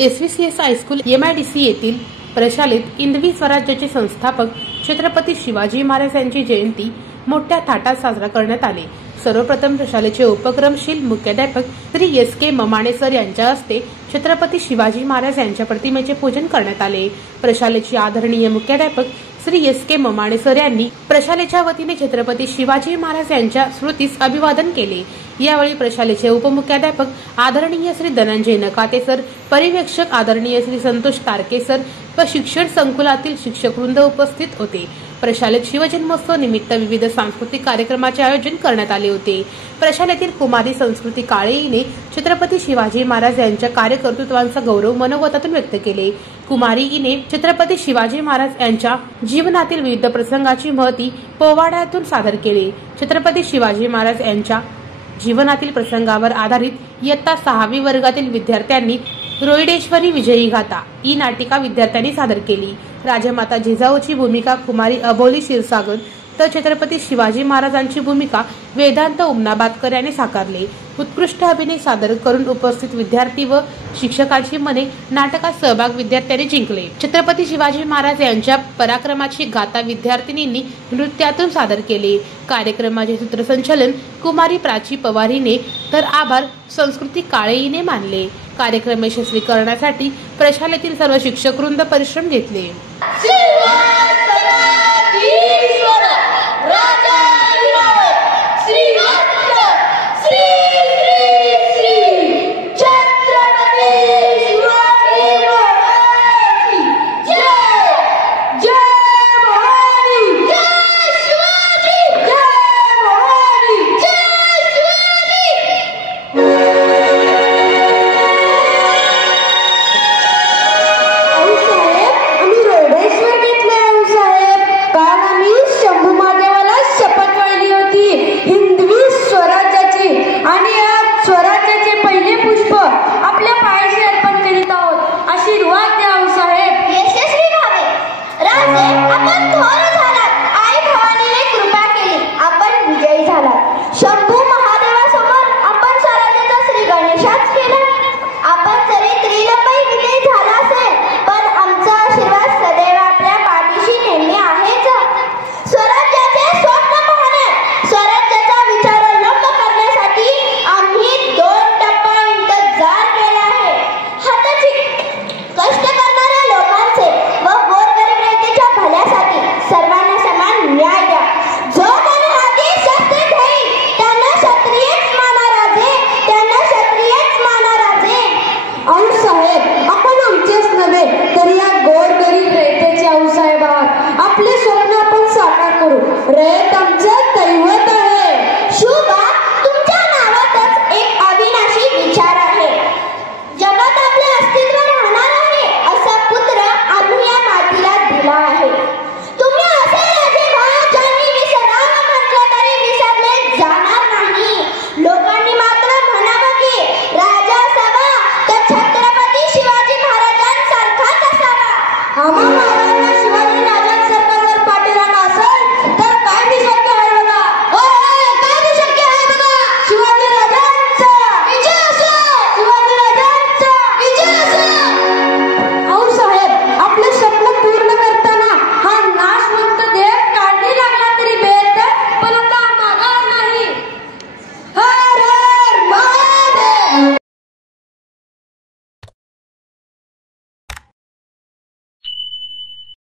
SVCS high school MIDC येथील प्रशालेत हिंदवी स्वराज्याचे संस्थापक छत्रपती शिवाजी महाराज यांची जयंती मोठ्या थाटात साजरा करण्यात आली। सर्वप्रथम प्रशालेचे उपक्रमशील मुख्याध्यापक श्री SK ममाणे सर यांच्या हस्ते छत्रपती शिवाजी महाराज यांच्या प्रतिमेचे पूजन करण्यात आले। प्रशालेचे आदरणीय मुख्याध्यापक श्री SK ममाणे सर यांनी प्रशालेच्या वतीने छत्रपती शिवाजी महाराज यांच्या स्मृतीस अभिवादन केले। यावेळी प्रशालेचे उपमुख्याध्यापक आदरणीय श्री धनंजय नकाते सर, पर्यवेक्षक आदरणीय श्री संतोष तारके सर व शिक्षण संकुलातील शिक्षकवृंद उपस्थित होते। प्रशालेत शिवजन्मोत्सव निमित्त विविध सांस्कृतिक कार्यक्रमाचे आयोजन करण्यात आले होते। प्रशालेतील कुमारी संस्कृती काळे हिने छत्रपती शिवाजी महाराज यांच्या कार्यकर्तृत्वाचा गौरव मनोगतातून व्यक्त केले। कुमारी हिने छत्रपती शिवाजी महाराज यांच्या जीवनातील विविध प्रसंगाची महती पोवाड्यातून सादर केली। छत्रपती शिवाजी महाराज यांच्या जीवनातील प्रसंगावर आधारित इयत्ता 6वी वर्गातील विद्यार्थ्यांनी रोहिडेश्वरी विजयी गाथा ही नाटिका विद्यार्थ्यांनी सादर केली। राजमाता जिजाऊची भूमिका कुमारी अबोली क्षीरसागर तर छत्रपती शिवाजी महाराजांची भूमिका वेदांत उमनाबादकर यांनी साकारले। उत्कृष्ट अभिनय सादर करून उपस्थित विद्यार्थी व शिक्षकांची मने नाटकात सहभाग विद्यार्थ्यांनी जिंकले। छत्रपती शिवाजी महाराज यांच्या पराक्रमाची गाथा विद्यार्थिनींनी नृत्यातून सादर केले। कार्यक्रमाचे सूत्रसंचालन कुमारी प्राची पवार हिने तर आभार संस्कृती काळे हिने मानले। कार्यक्रम यशस्वी करण्यासाठी प्रशालेतील सर्व शिक्षकवृंद परिश्रम घेतले। आपले स्वप्न आपण साकार करू। रयत आमच्या